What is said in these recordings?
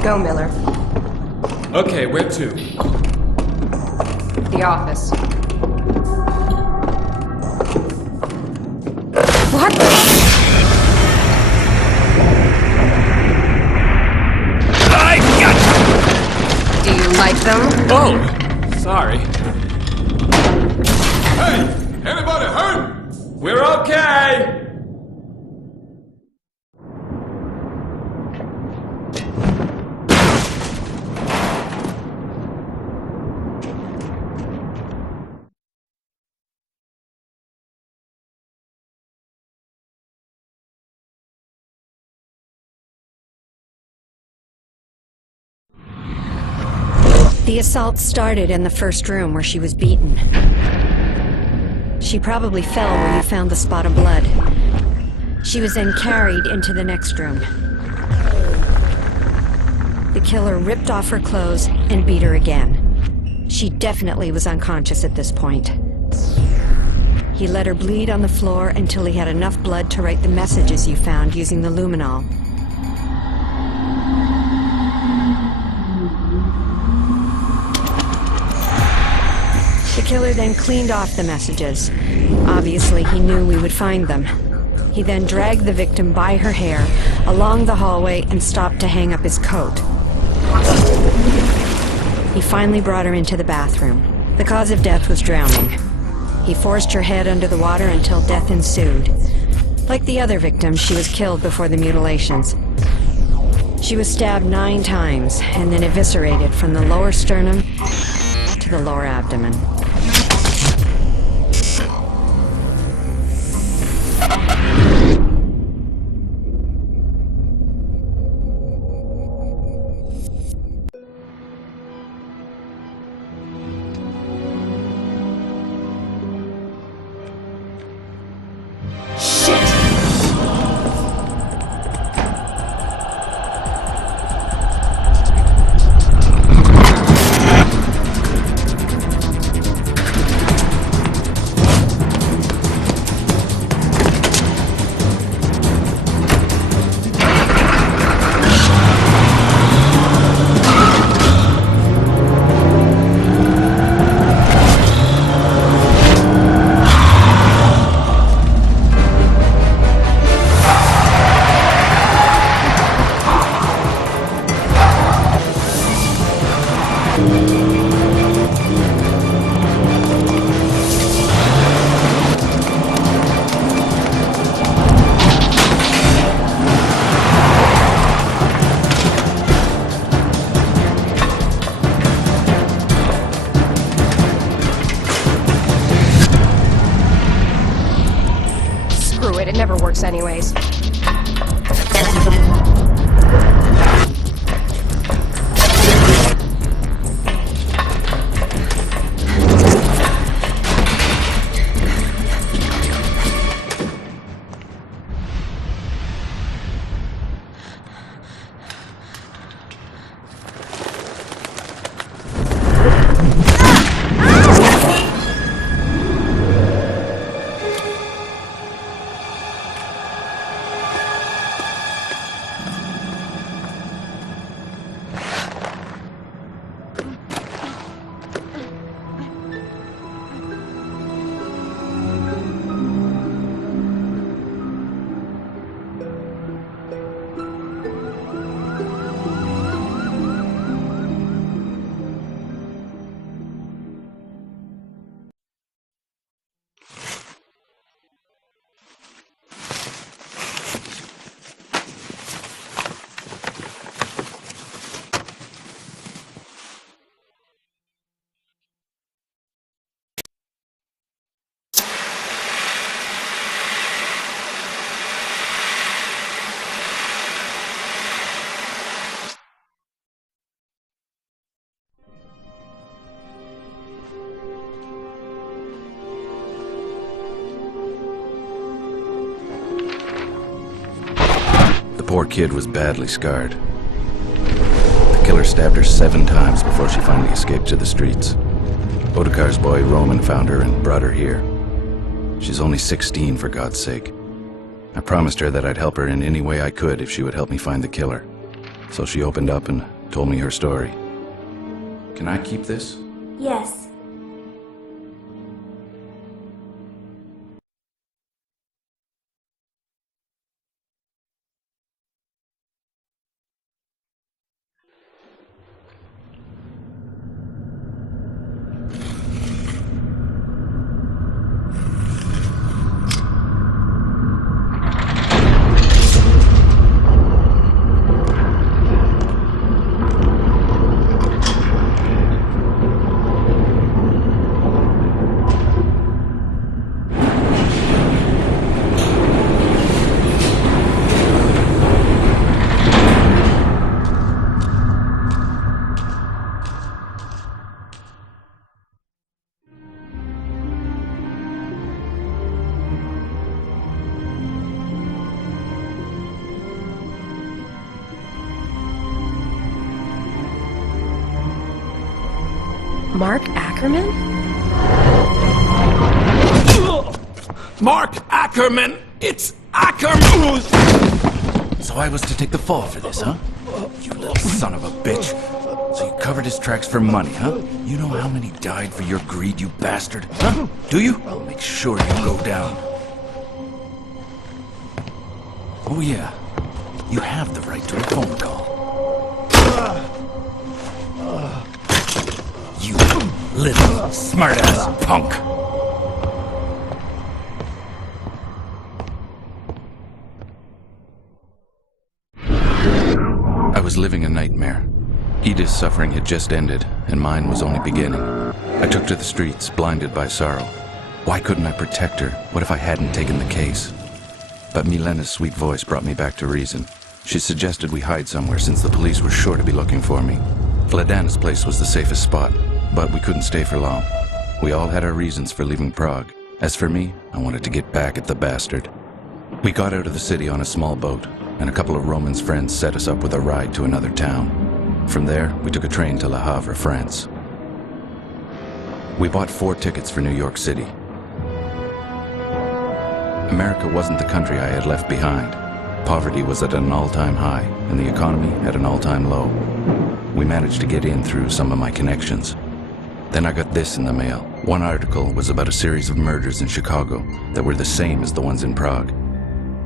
Let's go, Miller. Okay, where to? The office. What the? I got Do you like them? Oh! Sorry. Hey! Anybody hurt? We're okay! The assault started in the first room where she was beaten. She probably fell where you found the spot of blood. She was then carried into the next room. The killer ripped off her clothes and beat her again. She definitely was unconscious at this point. He let her bleed on the floor until he had enough blood to write the messages you found using the luminol. The killer then cleaned off the messages. Obviously, he knew we would find them. He then dragged the victim by her hair along the hallway and stopped to hang up his coat. He finally brought her into the bathroom. The cause of death was drowning. He forced her head under the water until death ensued. Like the other victims, she was killed before the mutilations. She was stabbed 9 times and then eviscerated from the lower sternum to the lower abdomen. It never works anyways. The poor kid was badly scarred. The killer stabbed her 7 times before she finally escaped to the streets. Otakar's boy Roman found her and brought her here. She's only 16, for God's sake. I promised her that I'd help her in any way I could if she would help me find the killer. so she opened up and told me her story. Can I keep this? Yes. Mark Ackerman? Mark Ackerman! It's Ackerman! So I was to take the fall for this, huh? You little son of a bitch. So you covered his tracks for money, huh? You know how many died for your greed, you bastard? Huh? Do you? I'll make sure you go down. Oh yeah. You have the right to a phone call. You little smart-ass punk! I was living a nightmare. Edith's suffering had just ended, and mine was only beginning. I took to the streets, blinded by sorrow. Why couldn't I protect her? What if I hadn't taken the case? But Milena's sweet voice brought me back to reason. She suggested we hide somewhere since the police were sure to be looking for me. Vladana's place was the safest spot, but we couldn't stay for long. We all had our reasons for leaving Prague. As for me, I wanted to get back at the bastard. We got out of the city on a small boat, and a couple of Roman's friends set us up with a ride to another town. From there, we took a train to Le Havre, France. We bought 4 tickets for New York City. America wasn't the country I had left behind. Poverty was at an all-time high, and the economy at an all-time low. We managed to get in through some of my connections. Then I got this in the mail. One article was about a series of murders in Chicago that were the same as the ones in Prague.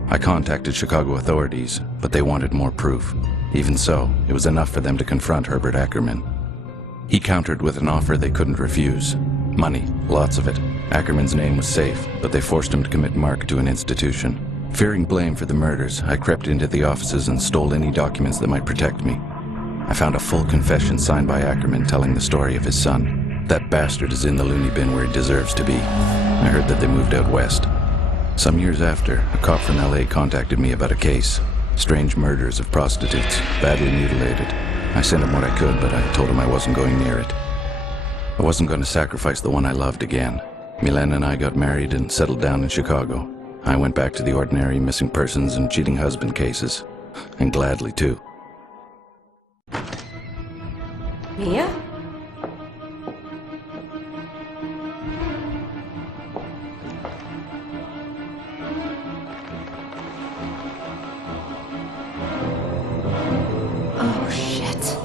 I contacted Chicago authorities, but they wanted more proof. Even so, it was enough for them to confront Herbert Ackerman. He countered with an offer they couldn't refuse. Money, lots of it. Ackerman's name was safe, but they forced him to commit Mark to an institution. Fearing blame for the murders, I crept into the offices and stole any documents that might protect me. I found a full confession signed by Ackerman telling the story of his son. That bastard is in the loony bin where he deserves to be. I heard that they moved out west. Some years after, a cop from LA contacted me about a case. Strange murders of prostitutes, badly mutilated. I sent him what I could, but I told him I wasn't going near it. I wasn't going to sacrifice the one I loved again. Milena and I got married and settled down in Chicago. I went back to the ordinary missing persons and cheating husband cases. And gladly, too. Mia? Oh, shit.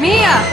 Mia!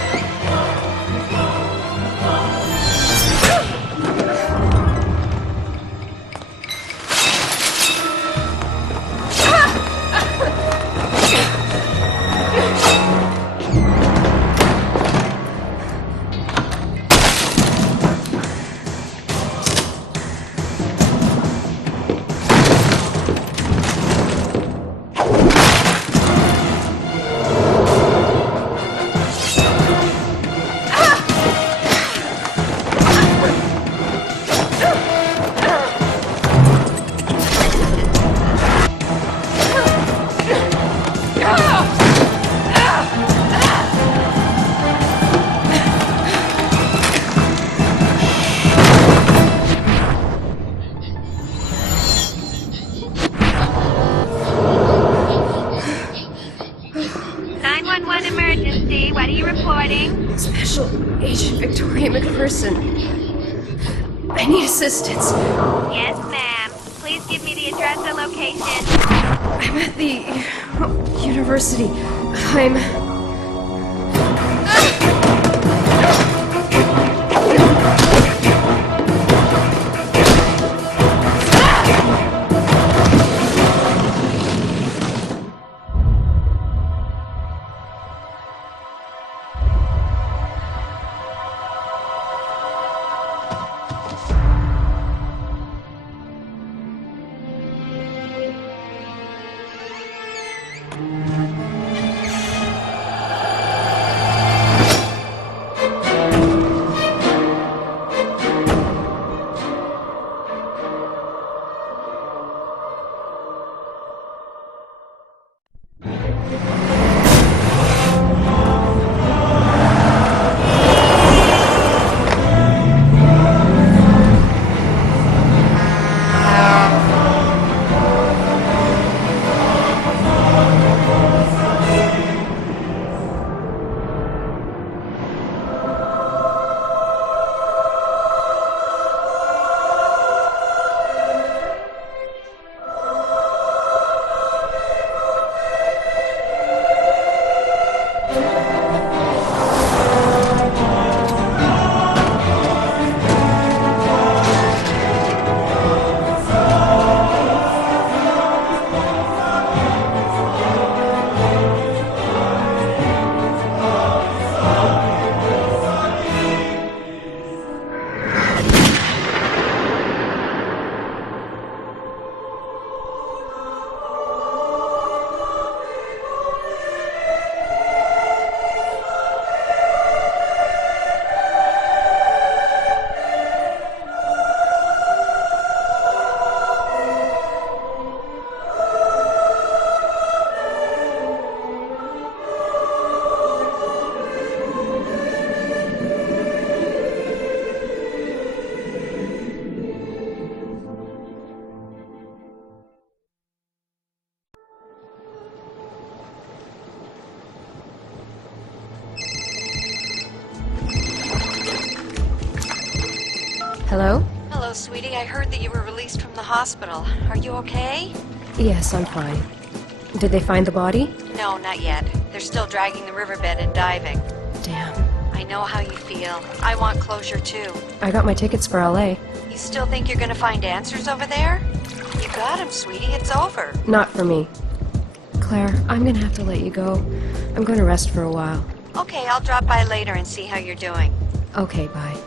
What are you reporting? Special Agent Victoria McPherson. I need assistance. Yes, ma'am. Please give me the address and location. I'm at the University. I'm... Hello? Hello, sweetie. I heard that you were released from the hospital. Are you okay? Yes, I'm fine. Did they find the body? No, not yet. They're still dragging the riverbed and diving. Damn. I know how you feel. I want closure too. I got my tickets for LA. You still think you're gonna find answers over there? You got him, sweetie. It's over. Not for me. Claire, I'm gonna have to let you go. I'm gonna rest for a while. Okay, I'll drop by later and see how you're doing. Okay, bye.